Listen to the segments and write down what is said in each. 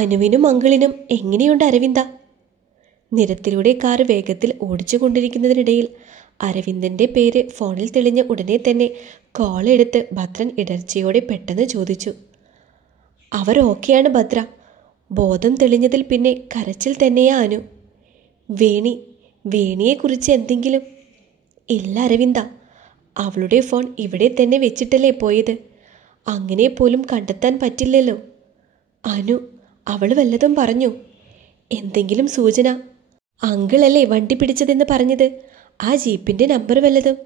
അനുവിനും അങ്കിളിനും എങ്ങനെയുണ്ട് അരവിന്ദ? നിരത്തിലൂടെ കാർ വേഗത്തിൽ ഓടിച്ചു കൊണ്ടിരിക്കുന്നതിനിടയിൽ അരവിന്ദന്റെ പേര് ഫോണിൽ തെളിഞ്ഞ ഉടനെ തന്നെ കോൾ എടുത്ത് ഭദ്രൻ ഇടർച്ചയോടെ പെട്ടെന്ന് ചോദിച്ചു. അവർ ഓക്കെയാണ് ഭദ്ര. ബോധം തെളിഞ്ഞതിൽ പിന്നെ കരച്ചിൽ തന്നെയാ അനു. വേണിയെക്കുറിച്ച് എന്തെങ്കിലും? ഇല്ല അരവിന്ദ, അവളുടെ ഫോൺ ഇവിടെ തന്നെ വെച്ചിട്ടല്ലേ പോയത്. അങ്ങനെ പോലും കണ്ടെത്താൻ പറ്റില്ലല്ലോ. അനു, അവൾ വല്ലതും പറഞ്ഞു? എന്തെങ്കിലും സൂചന? അങ്കിളല്ലേ വണ്ടി പിടിച്ചതെന്ന് പറഞ്ഞത്? ആ ജീപ്പിൻ്റെ നമ്പർ വല്ലതും?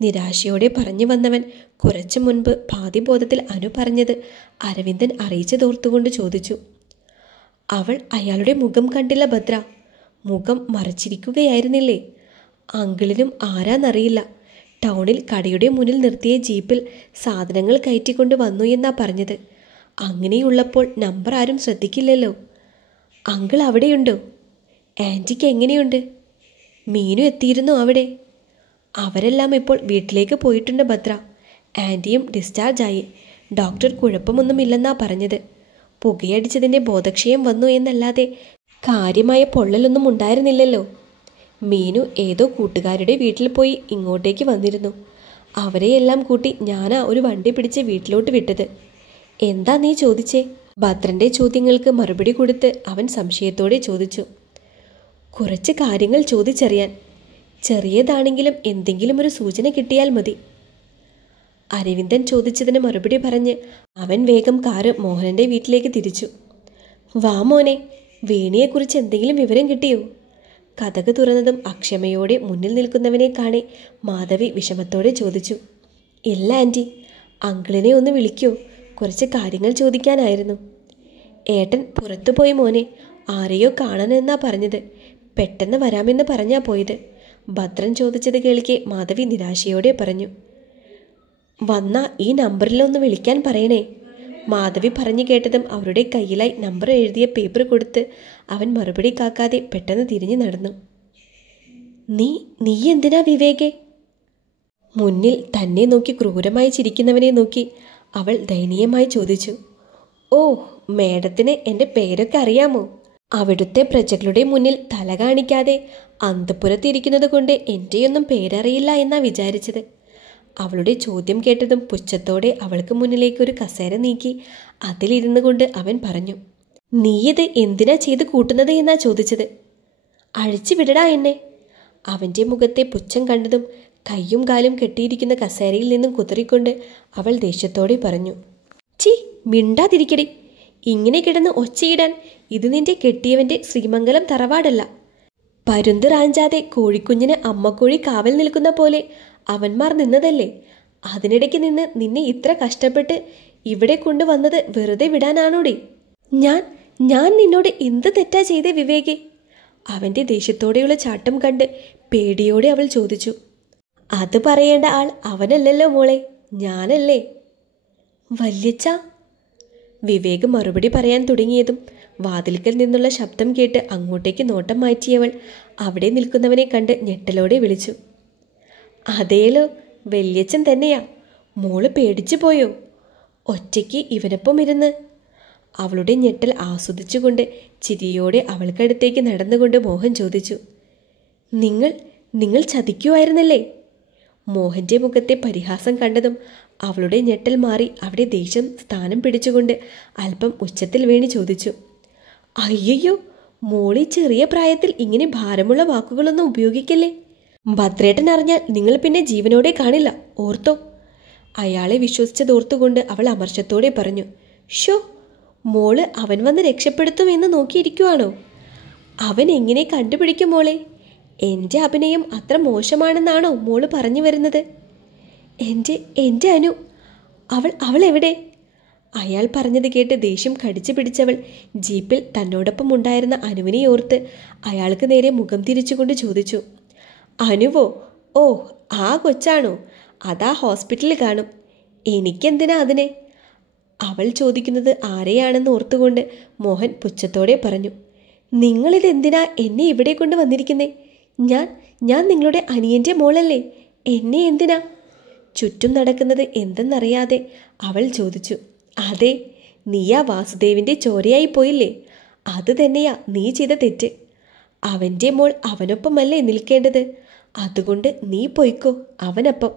നിരാശയോടെ പറഞ്ഞു വന്നവൻ കുറച്ചു മുൻപ് പാതിബോധത്തിൽ അനു പറഞ്ഞത് അരവിന്ദൻ അറിയിച്ചതോർത്തുകൊണ്ട് ചോദിച്ചു. അവൾ അയാളുടെ മുഖം കണ്ടില്ല ഭദ്ര. മുഖം മറച്ചിരിക്കുകയായിരുന്നില്ലേ? അങ്കിളിനും ആരാന്നറിയില്ല. ടൗണിൽ കടയുടെ മുന്നിൽ നിർത്തിയ ജീപ്പിൽ സാധനങ്ങൾ കയറ്റിക്കൊണ്ട് വന്നു എന്നാ പറഞ്ഞത്. അങ്ങനെയുള്ളപ്പോൾ നമ്പർ ആരും ശ്രദ്ധിക്കില്ലല്ലോ. അങ്കിൾ അവിടെയുണ്ടോ? ആൻറ്റിക്ക് എങ്ങനെയുണ്ട്? മീനു എത്തിയിരുന്നു അവിടെ? അവരെല്ലാം ഇപ്പോൾ വീട്ടിലേക്ക് പോയിട്ടുണ്ട് ഭദ്ര. ആൻറ്റിയും ഡിസ്ചാർജായി. ഡോക്ടർ കുഴപ്പമൊന്നുമില്ലെന്നാ പറഞ്ഞത്. പുകയടിച്ചതിൻ്റെ ബോധക്ഷയം വന്നു എന്നല്ലാതെ കാര്യമായ പൊള്ളലൊന്നും ഉണ്ടായിരുന്നില്ലല്ലോ. മീനു ഏതോ കൂട്ടുകാരുടെ വീട്ടിൽ പോയി ഇങ്ങോട്ടേക്ക് വന്നിരുന്നു. അവരെയെല്ലാം കൂട്ടി ഞാനാ ഒരു വണ്ടി പിടിച്ച് വീട്ടിലോട്ട് വിട്ടത്. എന്താ നീ ചോദിച്ചേ? ഭദ്രൻ്റെ ചോദ്യങ്ങൾക്ക് മറുപടി കൊടുത്ത് അവൻ സംശയത്തോടെ ചോദിച്ചു. കുറച്ച് കാര്യങ്ങൾ ചോദിച്ചറിയാൻ. ചെറിയതാണെങ്കിലും എന്തെങ്കിലും ഒരു സൂചന കിട്ടിയാൽ മതി. അരവിന്ദൻ ചോദിച്ചതിന് മറുപടി പറഞ്ഞ് അവൻ വേഗം കാറ് മോഹനൻ്റെ വീട്ടിലേക്ക് തിരിച്ചു. വാ മോനെ, വേണിയെക്കുറിച്ച് എന്തെങ്കിലും വിവരം കിട്ടിയോ? കതക് തുറന്നതും അക്ഷമയോടെ മുന്നിൽ നിൽക്കുന്നവനെ കാണെ മാധവി വിഷമത്തോടെ ചോദിച്ചു. ഇല്ല ആൻറ്റി, അങ്കിളിനെ ഒന്ന് വിളിക്കോ? കുറച്ച് കാര്യങ്ങൾ ചോദിക്കാനായിരുന്നു. ഏട്ടൻ പുറത്തു പോയി മോനെ, ആരെയോ കാണാനെന്നാ പറഞ്ഞത്. പെട്ടെന്ന് വരാമെന്ന് പറഞ്ഞാ പോയത്. ഭദ്രൻ ചോദിച്ചത് കേൾക്കെ മാധവി നിരാശയോടെ പറഞ്ഞു. വന്നാ ഈ നമ്പറിലൊന്ന് വിളിക്കാൻ പറയണേ. മാധവി പറഞ്ഞു കേട്ടതും അവരുടെ കയ്യിലായി നമ്പർ എഴുതിയ പേപ്പർ കൊടുത്ത് അവൻ മറുപടി കാക്കാതെ പെട്ടെന്ന് തിരിഞ്ഞു നടന്നു. നീ എന്തിനാ വിവേകെ? മുന്നിൽ തന്നെ നോക്കി ക്രൂരമായി ചിരിക്കുന്നവനെ നോക്കി അവൾ ദയനീയമായി ചോദിച്ചു. ഓ, മേഡത്തിന് എൻ്റെ പേരൊക്കെ അറിയാമോ? അവിടുത്തെ പ്രജകളുടെ മുന്നിൽ തല കാണിക്കാതെ അന്തപ്പുരത്തിരിക്കുന്നത് കൊണ്ട് എൻ്റെയൊന്നും പേരറിയില്ല എന്നാ വിചാരിച്ചത്. അവളുടെ ചോദ്യം കേട്ടതും പുച്ഛത്തോടെ അവൾക്ക് മുന്നിലേക്കൊരു കസേര നീക്കി അതിലിരുന്നു കൊണ്ട് അവൻ പറഞ്ഞു. നീ ഇത് എന്തിനാ ചെയ്ത് കൂട്ടുന്നത് എന്നാ ചോദിച്ചത്. അഴിച്ചു വിടടാ എന്നെ. അവൻ്റെ മുഖത്തെ പുച്ഛം കണ്ടതും കയ്യും കാലും കെട്ടിയിരിക്കുന്ന കസേരയിൽ നിന്നും കുതറിക്കൊണ്ട് അവൾ ദേഷ്യത്തോടെ പറഞ്ഞു. ചീ, മിണ്ടാതിരിക്കടി. ഇങ്ങനെ കിടന്ന് ഒച്ചയിടാൻ ഇത് നിന്റെ കെട്ടിയവൻ്റെ ശ്രീമംഗലം തറവാടല്ല. പരുന്ത് റാഞ്ചാതെ കോഴിക്കുഞ്ഞിന് അമ്മക്കോഴി കാവൽ നിൽക്കുന്ന പോലെ അവന്മാർ നിന്നതല്ലേ. അതിനിടയ്ക്ക് നിന്ന് നിന്നെ ഇത്ര കഷ്ടപ്പെട്ട് ഇവിടെ കൊണ്ടുവന്നത് വെറുതെ വിടാനാണോടി? ഞാൻ നിന്നോട് എന്ത് തെറ്റാ ചെയ്തേ വിവേകെ? അവൻ്റെ ദേഷ്യത്തോടെയുള്ള ചാട്ടം കണ്ട് പേടിയോടെ അവൾ ചോദിച്ചു. അത് പറയേണ്ട ആൾ അവനല്ലല്ലോ മോളെ, ഞാനല്ലേ. വല്യച്ഛ. വിവേക് മറുപടി പറയാൻ തുടങ്ങിയതും വാതിൽക്കൽ നിന്നുള്ള ശബ്ദം കേട്ട് അങ്ങോട്ടേക്ക് നോട്ടം മാറ്റിയവൾ അവിടെ നിൽക്കുന്നവനെ കണ്ട് ഞെട്ടലോടെ വിളിച്ചു. അതേലോ, വല്യച്ഛൻ തന്നെയാ. മോള് പേടിച്ചു പോയോ? ഒറ്റയ്ക്ക് ഇവനൊപ്പം ഇരുന്ന്? അവളുടെ ഞെട്ടൽ ആസ്വദിച്ചുകൊണ്ട് ചിരിയോടെ അവൾക്കടുത്തേക്ക് നടന്നുകൊണ്ട് മോഹൻ ചോദിച്ചു. നിങ്ങൾ ചതിക്കുമായിരുന്നല്ലേ? മോഹൻ്റെ മുഖത്തെ പരിഹാസം കണ്ടതും അവളുടെ ഞെട്ടൽ മാറി അവിടെ ദേഷ്യം സ്ഥാനം പിടിച്ചുകൊണ്ട് അല്പം ഉച്ചത്തിൽ വേണി ചോദിച്ചു. അയ്യോ, മോളി ചെറിയ പ്രായത്തിൽ ഇങ്ങനെ ഭാരമുള്ള വാക്കുകളൊന്നും ഉപയോഗിക്കല്ലേ. ഭദ്രേട്ടൻ അറിഞ്ഞാൽ നിങ്ങൾ പിന്നെ ജീവനോടെ കാണില്ല, ഓർത്തോ. അയാളെ വിശ്വസിച്ചതോർത്തുകൊണ്ട് അവൾ അമർഷത്തോടെ പറഞ്ഞു. ഷോ, മോള് അവൻ വന്ന് രക്ഷപ്പെടുത്തുമെന്ന് നോക്കിയിരിക്കുവാണോ? അവൻ എങ്ങനെ കണ്ടുപിടിക്കും മോളെ? എൻ്റെ അഭിനയം അത്ര മോശമാണെന്നാണോ മോള് പറഞ്ഞു വരുന്നത്? എൻ്റെ അനു, അവൾ എവിടെ? അയാൾ പറഞ്ഞത് കേട്ട് ദേഷ്യം കടിച്ചു പിടിച്ചവൾ ജീപ്പിൽ തന്നോടൊപ്പം ഉണ്ടായിരുന്ന അനുവിനെ ഓർത്ത് അയാൾക്ക് നേരെ മുഖം തിരിച്ചുകൊണ്ട് ചോദിച്ചു. അനുവോ? ഓ, ആ കൊച്ചാണോ? അതാ ഹോസ്പിറ്റലിൽ കാണും. എനിക്കെന്തിനാ അതിനെ? അവൾ ചോദിക്കുന്നത് ആരെയാണെന്ന് ഓർത്തുകൊണ്ട് മോഹൻ പുച്ഛത്തോടെ പറഞ്ഞു. നിങ്ങളിതെന്തിനാ എന്നെ ഇവിടെ കൊണ്ട് വന്നിരിക്കുന്നേ? ഞാൻ നിങ്ങളുടെ അനിയൻ്റെ മോളല്ലേ. എന്നെ എന്തിനാ? ചുറ്റും നടക്കുന്നത് എന്തെന്നറിയാതെ അവൾ ചോദിച്ചു. അതെ, നീ ആ വാസുദേവിൻ്റെ ചോരയായി പോയില്ലേ? അത് തന്നെയാ നീ ചെയ്ത തെറ്റ്. അവൻ്റെ മോൾ അവനൊപ്പമല്ലേ നിൽക്കേണ്ടത്? അതുകൊണ്ട് നീ പൊയ്ക്കോ അവനൊപ്പം.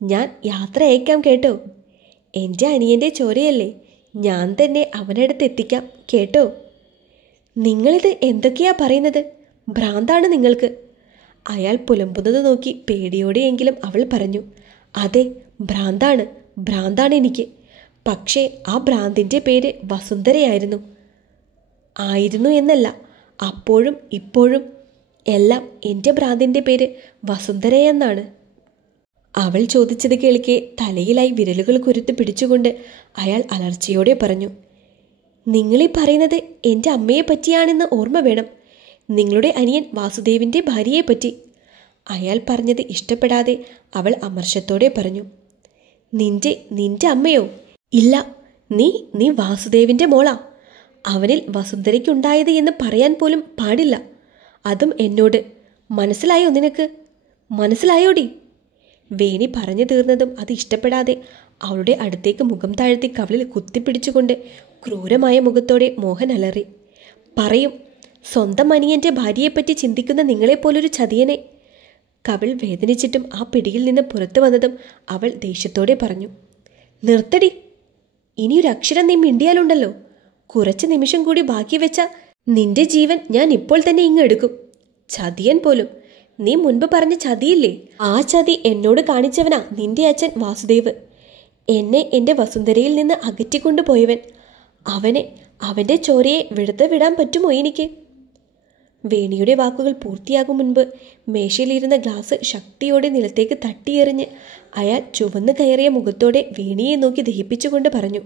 ഞാൻ യാത്ര അയക്കാം കേട്ടോ. എൻ്റെ അനിയൻ്റെ ചോരയല്ലേ, ഞാൻ തന്നെ അവനടുത്ത് എത്തിക്കാം കേട്ടോ. നിങ്ങളിത് എന്തൊക്കെയാ പറയുന്നത്? ഭ്രാന്താണ് നിങ്ങൾക്ക്. അയാൾ പുലമ്പുന്നത് നോക്കി പേടിയോടെയെങ്കിലും അവൾ പറഞ്ഞു. അതെ, ഭ്രാന്താണ്, ഭ്രാന്താണ് എനിക്ക്. പക്ഷേ ആ ഭ്രാന്തിൻ്റെ പേര് വസുന്ധരയായിരുന്നു. ആയിരുന്നു എന്നല്ല, അപ്പോഴും ഇപ്പോഴും എല്ലാം എൻ്റെ ഭ്രാന്തിൻ്റെ പേര് വസുന്ധരയെന്നാണ്. അവൾ ചോദിച്ചത് കേൾക്കെ തലയിലായി വിരലുകൾ കുരുത്ത് പിടിച്ചുകൊണ്ട് അയാൾ അലർച്ചയോടെ പറഞ്ഞു. നിങ്ങളീ പറയുന്നത് എൻ്റെ അമ്മയെ പറ്റിയാണെന്ന് ഓർമ്മ വേണം. നിങ്ങളുടെ അനിയൻ വാസുദേവിൻ്റെ ഭാര്യയെപ്പറ്റി. അയാൾ പറഞ്ഞത് ഇഷ്ടപ്പെടാതെ അവൾ അമർഷത്തോടെ പറഞ്ഞു. നിന്റെ അമ്മയോ? ഇല്ല, നീ വാസുദേവിൻ്റെ മോളാ. അവനിൽ വസുന്ധരയ്ക്കുണ്ടായത് എന്ന് പറയാൻ പോലും പാടില്ല. അതും എന്നോട്. മനസ്സിലായോ നിനക്ക്? മനസ്സിലായോടി? വേണി പറഞ്ഞു തീർന്നതും അത് ഇഷ്ടപ്പെടാതെ അവളുടെ അടുത്തേക്ക് മുഖം താഴ്ത്തി കവിളിൽ കുത്തിപ്പിടിച്ചുകൊണ്ട് ക്രൂരമായ മുഖത്തോടെ മോഹൻ അലറി. പറയും, സ്വന്തം അനിയൻ്റെ ഭാര്യയെപ്പറ്റി ചിന്തിക്കുന്ന നിങ്ങളെപ്പോലൊരു ചതിയനെ. കവിൾ വേദനിച്ചിട്ടും ആ പിടിയിൽ നിന്ന് പുറത്തു വന്നതും അവൾ ദേഷ്യത്തോടെ പറഞ്ഞു. നിർത്തടി. ഇനിയൊരു അക്ഷരം നീ മിണ്ടിയാലുണ്ടല്ലോ, കുറച്ച് നിമിഷം കൂടി ബാക്കി വെച്ച നിന്റെ ജീവൻ ഞാൻ ഇപ്പോൾ തന്നെ ഇങ്ങെടുക്കും. ചതിയൻ പോലും. നീ മുൻപ് പറഞ്ഞ ചതിയില്ലേ, ആ ചതി എന്നോട് കാണിച്ചവനാ നിന്റെ അച്ഛൻ വാസുദേവ്. എന്നെ എൻ്റെ വസുന്ധരയിൽ നിന്ന് അകറ്റിക്കൊണ്ടുപോയവൻ. അവൻ്റെ ചോരയെ വെറുതെ വിടാൻ പറ്റുമോ എനിക്ക്? വേണിയുടെ വാക്കുകൾ പൂർത്തിയാകും മുൻപ് മേശയിലിരുന്ന ഗ്ലാസ് ശക്തിയോടെ നിലത്തേക്ക് തട്ടിയെറിഞ്ഞ് അയാൾ ചുവന്നു കയറിയ മുഖത്തോടെ വേണിയെ നോക്കി ദഹിപ്പിച്ചുകൊണ്ട് പറഞ്ഞു.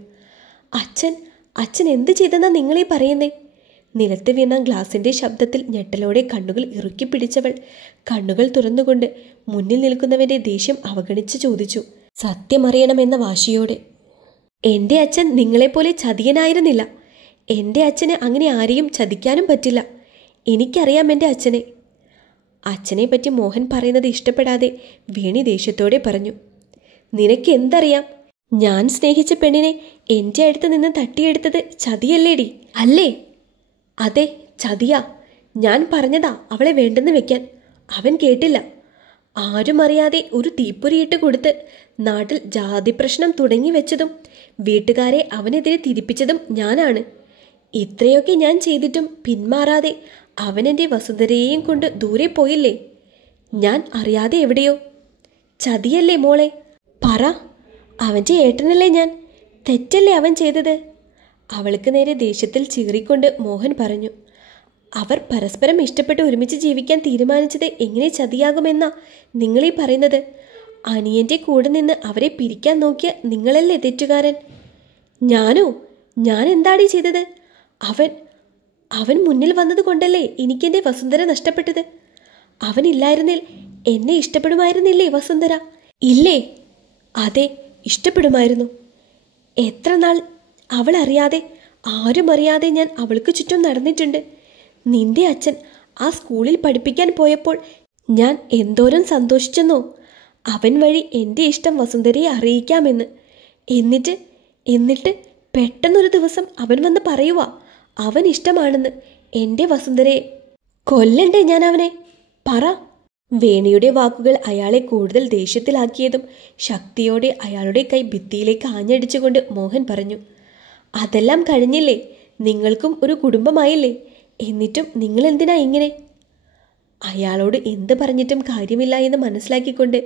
അച്ഛൻ എന്ത് ചെയ്തെന്നാ നിങ്ങളീ പറയുന്നേ? നിലത്ത് വീണ ഗ്ലാസിൻ്റെ ശബ്ദത്തിൽ ഞെട്ടലോടെ കണ്ണുകൾ ഇറുക്കി പിടിച്ചവൾ കണ്ണുകൾ തുറന്നുകൊണ്ട് മുന്നിൽ നിൽക്കുന്നവൻ്റെ ദേഷ്യം അവഗണിച്ച് ചോദിച്ചു, സത്യമറിയണമെന്ന വാശിയോടെ. എൻ്റെ അച്ഛൻ നിങ്ങളെപ്പോലെ ചതിയനായിരുന്നില്ല. എൻ്റെ അച്ഛന് അങ്ങനെ ആരെയും ചതിക്കാനും പറ്റില്ല. എനിക്കറിയാം എൻ്റെ അച്ഛനെ പറ്റി മോഹൻ പറയുന്നത് ഇഷ്ടപ്പെടാതെ വേണി ദേഷ്യത്തോടെ പറഞ്ഞു. നിനക്ക് എന്തറിയാം? ഞാൻ സ്നേഹിച്ച പെണ്ണിനെ എൻ്റെ അടുത്ത് നിന്ന് തട്ടിയെടുത്തത് ചതിയല്ലേടി? അല്ലേ? അതെ, ചതിയാ. ഞാൻ പറഞ്ഞതാ അവളെ വേണ്ടെന്ന് വെക്കാൻ. അവൻ കേട്ടില്ല. ആരും അറിയാതെ ഒരു തീപ്പൊരിയിട്ട് കൊടുത്ത് നാട്ടിൽ ജാതി പ്രശ്നം തുടങ്ങി വെച്ചതും വീട്ടുകാരെ അവനെതിരെ തിരിപ്പിച്ചതും ഞാനാണ്. ഇത്രയൊക്കെ ഞാൻ ചെയ്തിട്ടും പിന്മാറാതെ അവനെൻ്റെ വസുന്ധരയെയും കൊണ്ട് ദൂരെ പോയില്ലേ? ഞാൻ അറിയാതെ എവിടെയോ. ചതിയല്ലേ മോളെ? പറ. അവൻ്റെ ഏട്ടനല്ലേ ഞാൻ? തെറ്റല്ലേ അവൻ ചെയ്തത്? അവൾക്ക് നേരെ ദേഷ്യത്തിൽ ചീറിക്കൊണ്ട് മോഹൻ പറഞ്ഞു. അവർ പരസ്പരം ഇഷ്ടപ്പെട്ട് ഒരുമിച്ച് ജീവിക്കാൻ തീരുമാനിച്ചത് എങ്ങനെ ചതിയാകുമെന്നാ നിങ്ങളീ പറയുന്നത്? അനിയൻ്റെ കൂടെ നിന്ന് അവരെ പിരിക്കാൻ നോക്കിയ നിങ്ങളല്ലേ തെറ്റുകാരൻ? ഞാനോ? ഞാൻ എന്താടി ചെയ്തത്? അവൻ മുന്നിൽ വന്നത് കൊണ്ടല്ലേ എനിക്കെൻ്റെ വസുന്ധര നഷ്ടപ്പെട്ടത്. അവനില്ലായിരുന്നിൽ എന്നെ ഇഷ്ടപ്പെടുമായിരുന്നില്ലേ വസുന്ധര? ഇല്ലേ? അതെ, ഇഷ്ടപ്പെടുമായിരുന്നു. എത്ര നാൾ അവൾ അറിയാതെ, ആരും അറിയാതെ ഞാൻ അവൾക്ക് ചുറ്റും നടന്നിട്ടുണ്ട്. നിന്റെ അച്ഛൻ ആ സ്കൂളിൽ പഠിപ്പിക്കാൻ പോയപ്പോൾ ഞാൻ എന്തോരം സന്തോഷിച്ചെന്നോ, അവൻ വഴി എൻ്റെ ഇഷ്ടം വസുന്ധരയെ അറിയിക്കാമെന്ന്. എന്നിട്ട് പെട്ടെന്നൊരു ദിവസം അവൻ വന്ന് പറയുക അവൻ ഇഷ്ടമാണെന്ന് എൻ്റെ വസുന്ധരയെ. കൊല്ലണ്ടേ ഞാൻ അവനെ? പറ. വേണിയുടെ വാക്കുകൾ അയാളെ കൂടുതൽ ദേഷ്യത്തിലാക്കിയതും ശക്തിയോടെ അയാളുടെ കൈ ഭിത്തിയിലേക്ക് ആഞ്ഞടിച്ചുകൊണ്ട് മോഹൻ പറഞ്ഞു. അതെല്ലാം കഴിഞ്ഞില്ലേ? നിങ്ങൾക്കും ഒരു കുടുംബമായില്ലേ? എന്നിട്ടും നിങ്ങളെന്തിനാ ഇങ്ങനെ? അയാളോട് എന്ത് പറഞ്ഞിട്ടും കാര്യമില്ല എന്ന് മനസ്സിലാക്കിക്കൊണ്ട്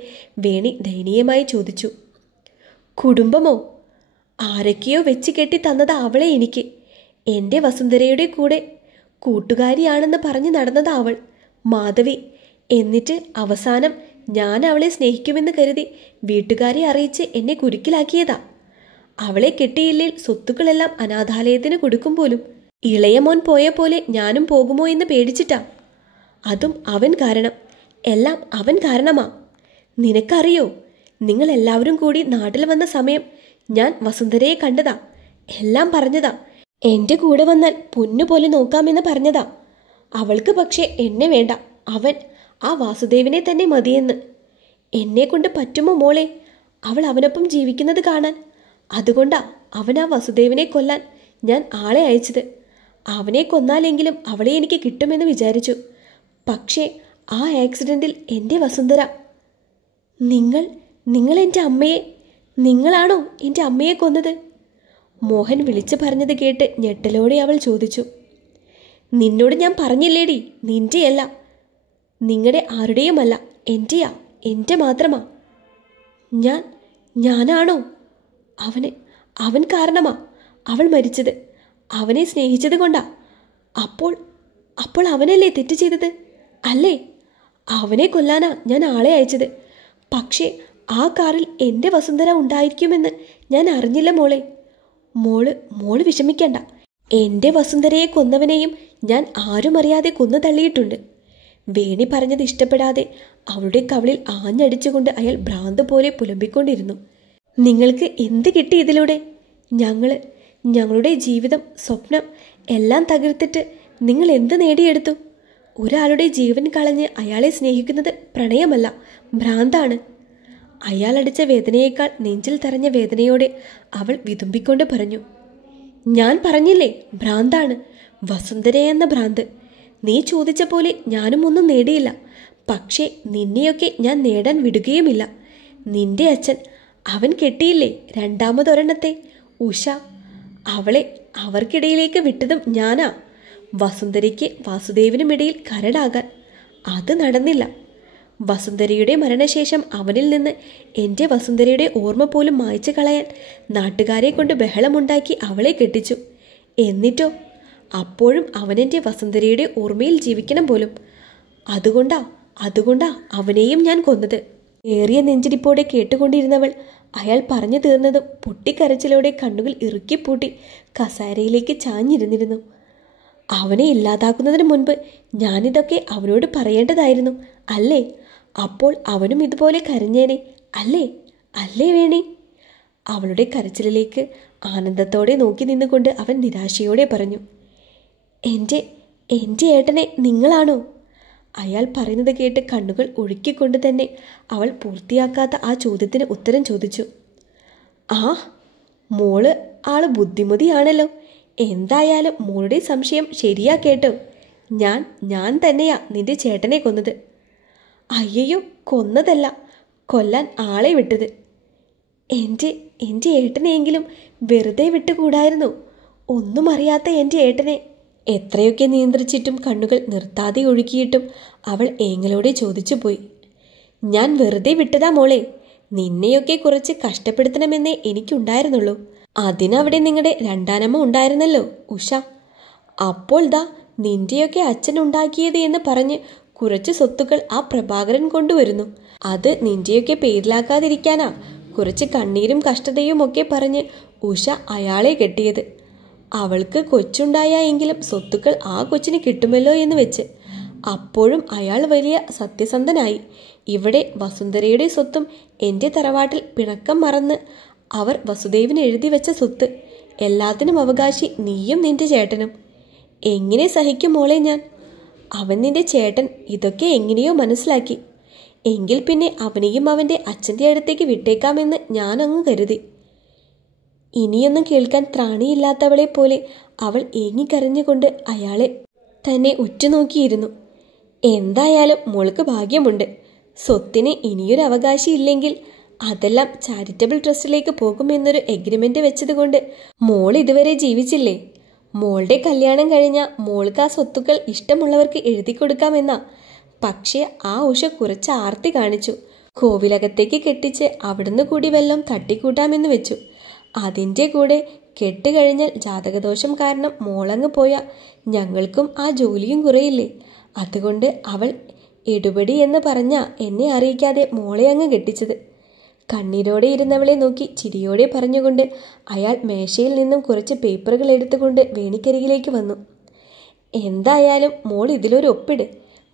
വേണി ദയനീയമായി ചോദിച്ചു. കുടുംബമോ? ആരൊക്കെയോ വെച്ച് കെട്ടി തന്നതാ അവളെ എനിക്ക്. എൻ്റെ വസുന്ധരയുടെ കൂടെ കൂട്ടുകാരിയാണെന്ന് പറഞ്ഞ് നടന്നതാ അവൾ, മാധവി. എന്നിട്ട് അവസാനം ഞാൻ അവളെ സ്നേഹിക്കുമെന്ന് കരുതി വീട്ടുകാരെ അറിയിച്ച് എന്നെ കുരുക്കിലാക്കിയതാ. അവളെ കെട്ടിയില്ലേൽ സ്വത്തുക്കളെല്ലാം അനാഥാലയത്തിന് കൊടുക്കും പോലും. ഇളയ മോൻ പോയ പോലെ ഞാനും പോകുമോ എന്ന് പേടിച്ചിട്ടാ. അതും അവൻ കാരണം. എല്ലാം അവൻ കാരണമാ. നിനക്കറിയോ, നിങ്ങളെല്ലാവരും കൂടി നാട്ടിൽ വന്ന സമയം ഞാൻ വസുന്ധരയെ കണ്ടതാ. എല്ലാം പറഞ്ഞതാ. എൻ്റെ കൂടെ വന്നാൽ പൊന്നുപോലെ നോക്കാമെന്ന് പറഞ്ഞതാ. അവൾക്ക് പക്ഷേ എന്നെ വേണ്ട. അവൻ ആ വാസുദേവിനെ തന്നെ മതിയെന്ന്. എന്നെ കൊണ്ട് പറ്റുമോ മോളെ അവൾ അവനൊപ്പം ജീവിക്കുന്നത് കാണാൻ? അതുകൊണ്ടാ അവൻ ആ വസുദേവിനെ കൊല്ലാൻ ഞാൻ ആളെ അയച്ചത്. അവനെ കൊന്നാലെങ്കിലും അവളെ എനിക്ക് കിട്ടുമെന്ന് വിചാരിച്ചു. പക്ഷേ ആ ആക്സിഡൻറ്റിൽ എൻ്റെ വസുന്ധര. നിങ്ങൾ എൻ്റെ അമ്മയെ, നിങ്ങളാണോ എൻ്റെ അമ്മയെ കൊന്നത്? മോഹൻ വിളിച്ചു പറഞ്ഞത് കേട്ട് ഞെട്ടലോടെ അവൾ ചോദിച്ചു. നിന്നോട് ഞാൻ പറഞ്ഞില്ലേടി, നിൻ്റെയല്ല, നിങ്ങളുടെ ആരുടെയുമല്ല, എൻ്റെയാ, എൻ്റെ മാത്രമാ. ഞാനാണോ? അവൻ കാരണമാ അവൾ മരിച്ചത്. അവനെ സ്നേഹിച്ചത് കൊണ്ടാ. അപ്പോൾ അവനല്ലേ തെറ്റ് ചെയ്തത്, അല്ലേ? അവനെ കൊല്ലാനാ ഞാൻ ആളെ അയച്ചത്. പക്ഷേ ആ കാറിൽ എൻ്റെ വസുന്ധര ഉണ്ടായിരിക്കുമെന്ന് ഞാൻ അറിഞ്ഞില്ല മോളെ. മോള് വിഷമിക്കണ്ട. എൻ്റെ വസുന്ധരയെ കൊന്നവനെയും ഞാൻ ആരും അറിയാതെ കൊന്നു തള്ളിയിട്ടുണ്ട്. വേണി പറഞ്ഞത് ഇഷ്ടപ്പെടാതെ അവളുടെ കവിളിൽ ആഞ്ഞടിച്ചുകൊണ്ട് അയാൾ ഭ്രാന്ത് പോലെ പുലമ്പിക്കൊണ്ടിരുന്നു. നിങ്ങൾക്ക് എന്ത് കിട്ടി ഇതിലൂടെ? ഞങ്ങളുടെ ജീവിതം, സ്വപ്നം എല്ലാം തകർത്തിട്ട് നിങ്ങൾ എന്ത് നേടിയെടുത്തു? ഒരാളുടെ ജീവൻ കളഞ്ഞ് അയാളെ സ്നേഹിക്കുന്നത് പ്രണയമല്ല, ഭ്രാന്താണ്. അയാളടിച്ച വേദനയേക്കാൾ നെഞ്ചിൽ തറഞ്ഞ വേദനയോടെ അവൾ വിതുമ്പിക്കൊണ്ട് പറഞ്ഞു. ഞാൻ പറഞ്ഞില്ലേ, ഭ്രാന്താണ്, വസുന്ധരയെന്ന ഭ്രാന്ത്. നീ ചോദിച്ച പോലെ ഞാനും ഒന്നും നേടിയില്ല. പക്ഷേ നിന്നെയൊക്കെ ഞാൻ നേടാൻ വിടുകയുമില്ല. നിന്റെ അച്ഛൻ, അവൻ കെട്ടിയില്ലേ രണ്ടാമതൊരെണ്ണത്തെ, ഉഷ. അവളെ അവർക്കിടയിലേക്ക് വിട്ടതും ഞാനാ, വസുന്ധരയ്ക്ക് വാസുദേവനുമിടയിൽ കരടാകാൻ. അത് നടന്നില്ല. വസുന്ധരയുടെ മരണശേഷം അവനിൽ നിന്ന് എൻ്റെ വസുന്ധരയുടെ ഓർമ്മ പോലും മായ്ച്ചു കളയാൻ നാട്ടുകാരെ കൊണ്ട് ബഹളമുണ്ടാക്കി അവളെ കെട്ടിച്ചു. എന്നിട്ടോ അപ്പോഴും അവനെൻ്റെ വസുന്ധരയുടെ ഓർമ്മയിൽ ജീവിക്കണം പോലും. അതുകൊണ്ടാ അവനെയും ഞാൻ കൊന്നത്. ഏറിയ നെഞ്ചിടിപ്പോടെ കേട്ടുകൊണ്ടിരുന്നവൾ അയാൾ പറഞ്ഞു തീർന്നതും പൊട്ടിക്കരച്ചിലോടെ കണ്ണുകൾ ഇറുക്കിപ്പൂട്ടി കസാരയിലേക്ക് ചാഞ്ഞിരുന്നിരുന്നു. അവനെ ഇല്ലാതാക്കുന്നതിന് മുൻപ് ഞാനിതൊക്കെ അവനോട് പറയേണ്ടതായിരുന്നു, അല്ലേ? അപ്പോൾ അവനും ഇതുപോലെ കരഞ്ഞേനെ, അല്ലേ വേണി? അവളുടെ കരച്ചിലിലേക്ക് ആനന്ദത്തോടെ നോക്കി നിന്നുകൊണ്ട് അവൻ നിരാശയോടെ പറഞ്ഞു. എൻ്റെ ഏട്ടനെ നിങ്ങളാണോ? അയാൾ പറയുന്നത് കേട്ട് കണ്ണുകൾ ഒഴുക്കിക്കൊണ്ട് തന്നെ അവൾ പൂർത്തിയാക്കാത്ത ആ ചോദ്യത്തിന് ഉത്തരം ചോദിച്ചു. മോള് ആള് ബുദ്ധിമതിയാണല്ലോ. എന്തായാലും മോളുടെ സംശയം ശരിയാ കേട്ടോ. ഞാൻ തന്നെയാ നിന്റെ ചേട്ടനെ കൊന്നത്. അയ്യോ, കൊന്നതല്ല, കൊല്ലാൻ ആളെ വിട്ടത്. എൻ്റെ ഏട്ടനെയെങ്കിലും വെറുതെ വിട്ടുകൂടായിരുന്നു? ഒന്നും അറിയാത്ത എൻ്റെ ഏട്ടനെ. എത്രയൊക്കെ നിയന്ത്രിച്ചിട്ടും കണ്ണുകൾ നിർത്താതെ ഒഴുകിയിട്ടും അവൾ ഏങ്ങലോടെ ചോദിച്ചു പോയി. ഞാൻ വെറുതെ വിട്ടതാ മോളെ. നിന്നെയൊക്കെ കുറച്ച് കഷ്ടപ്പെടുത്തണമെന്നേ എനിക്കുണ്ടായിരുന്നുള്ളൂ. അതിനവിടെ നിങ്ങളുടെ രണ്ടാനമ്മ ഉണ്ടായിരുന്നല്ലോ, ഉഷ. അപ്പോൾ നിന്റെയൊക്കെ അച്ഛൻ ഉണ്ടാക്കിയത് എന്ന് പറഞ്ഞ് കുറച്ച് സ്വത്തുക്കൾ ആ പ്രഭാകരൻ കൊണ്ടുവരുന്നു. അത് നിന്റെയൊക്കെ പേരിലാക്കാതിരിക്കാനാ കുറച്ച് കണ്ണീരും കഷ്ടതയും ഒക്കെ പറഞ്ഞ് ഉഷ അയാളെ കെട്ടിയത്. അവൾക്ക് കൊച്ചുണ്ടായ എങ്കിലും സ്വത്തുക്കൾ ആ കൊച്ചിന് കിട്ടുമല്ലോ എന്ന് വെച്ച്. അപ്പോഴും അയാൾ വലിയ സത്യസന്ധനായി. ഇവിടെ വസുന്ധരയുടെ സ്വത്തും എൻ്റെ തറവാട്ടിൽ പിണക്കം മറന്ന് അവർ വസുദേവിന് എഴുതി വെച്ച സ്വത്ത് എല്ലാത്തിനും അവകാശി നീയും നിന്റെ ചേട്ടനും. എങ്ങനെ സഹിക്കും മോളെ ഞാൻ? അവൻ നിന്റെ ചേട്ടൻ ഇതൊക്കെ എങ്ങനെയോ മനസ്സിലാക്കി. എങ്കിൽ പിന്നെ അവനെയും അവൻ്റെ അച്ഛൻ്റെ അടുത്തേക്ക് വിട്ടേക്കാമെന്ന് ഞാനങ്ങ് കരുതി. ഇനിയൊന്നും കേൾക്കാൻ ത്രാണിയില്ലാത്തവളെ പോലെ അവൾ ഏങ്ങിക്കരഞ്ഞുകൊണ്ട് അയാളെ തന്നെ ഉറ്റുനോക്കിയിരുന്നു. എന്തായാലും മോൾക്ക് ഭാഗ്യമുണ്ട്. സ്വത്തിന് ഇനിയൊരു അവകാശി ഇല്ലെങ്കിൽ അതെല്ലാം ചാരിറ്റബിൾ ട്രസ്റ്റിലേക്ക് പോകുമെന്നൊരു എഗ്രിമെൻ്റ് വെച്ചതുകൊണ്ട് മോൾ ഇതുവരെ ജീവിച്ചില്ലേ? മോളുടെ കല്യാണം കഴിഞ്ഞാൽ മോൾക്ക് ആ സ്വത്തുക്കൾ ഇഷ്ടമുള്ളവർക്ക് എഴുതി കൊടുക്കാമെന്നാ. പക്ഷേ ആ ഉഷ കുറച്ച് ആർത്തി കാണിച്ചു. കോവിലകത്തേക്ക് കെട്ടിച്ച് അവിടുന്ന് കൂടി വല്ലതും തട്ടിക്കൂട്ടാമെന്ന് വെച്ചു. അതിൻ്റെ കൂടെ കെട്ടുകഴിഞ്ഞാൽ ജാതകദോഷം കാരണം മോളങ്ങ് പോയാൽ ഞങ്ങൾക്കും ആ ജോലിയും കുറയില്ലേ? അതുകൊണ്ട് അവൾ എടുപടി എന്ന് പറഞ്ഞാ എന്നെ അറിയിക്കാതെ മോളെ അങ്ങ് കെട്ടിച്ചത്. കണ്ണീരോടെ ഇരുന്നവളെ നോക്കി ചിരിയോടെ പറഞ്ഞുകൊണ്ട് അയാൾ മേശയിൽ നിന്നും കുറച്ച് പേപ്പറുകൾ എടുത്തുകൊണ്ട് വേണിക്കരികിലേക്ക് വന്നു. എന്തായാലും മോൾ ഇതിലൊരു ഒപ്പിട്.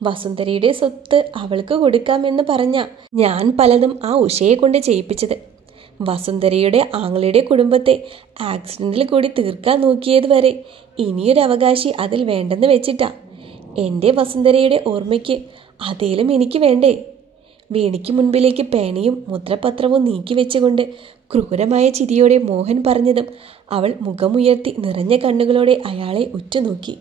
വസുന്ധരയുടെ സ്വത്ത് അവൾക്ക് കൊടുക്കാമെന്ന് പറഞ്ഞാ ഞാൻ പലതും ആ ഉഷയെ കൊണ്ട് ചെയ്യിപ്പിച്ചത്. വസുന്ധരയുടെ ആങ്ങളുടെ കുടുംബത്തെ ആക്സിഡന്റിൽ കൂടി തീർക്കാൻ നോക്കിയത് വരെ ഇനിയൊരു അവകാശി അതിൽ വേണ്ടെന്ന് വെച്ചിട്ടാ. എൻ്റെ വസുന്ധരയുടെ ഓർമ്മയ്ക്ക് അതേലും എനിക്ക് വേണ്ടേ? വേണിക്ക് മുൻപിലേക്ക് പേനയും മുദ്രപത്രവും നീക്കിവെച്ചുകൊണ്ട് ക്രൂരമായ ചിരിയോടെ മോഹൻ പറഞ്ഞതും അവൾ മുഖമുയർത്തി നിറഞ്ഞ കണ്ണുകളോടെ അയാളെ ഉറ്റുനോക്കി.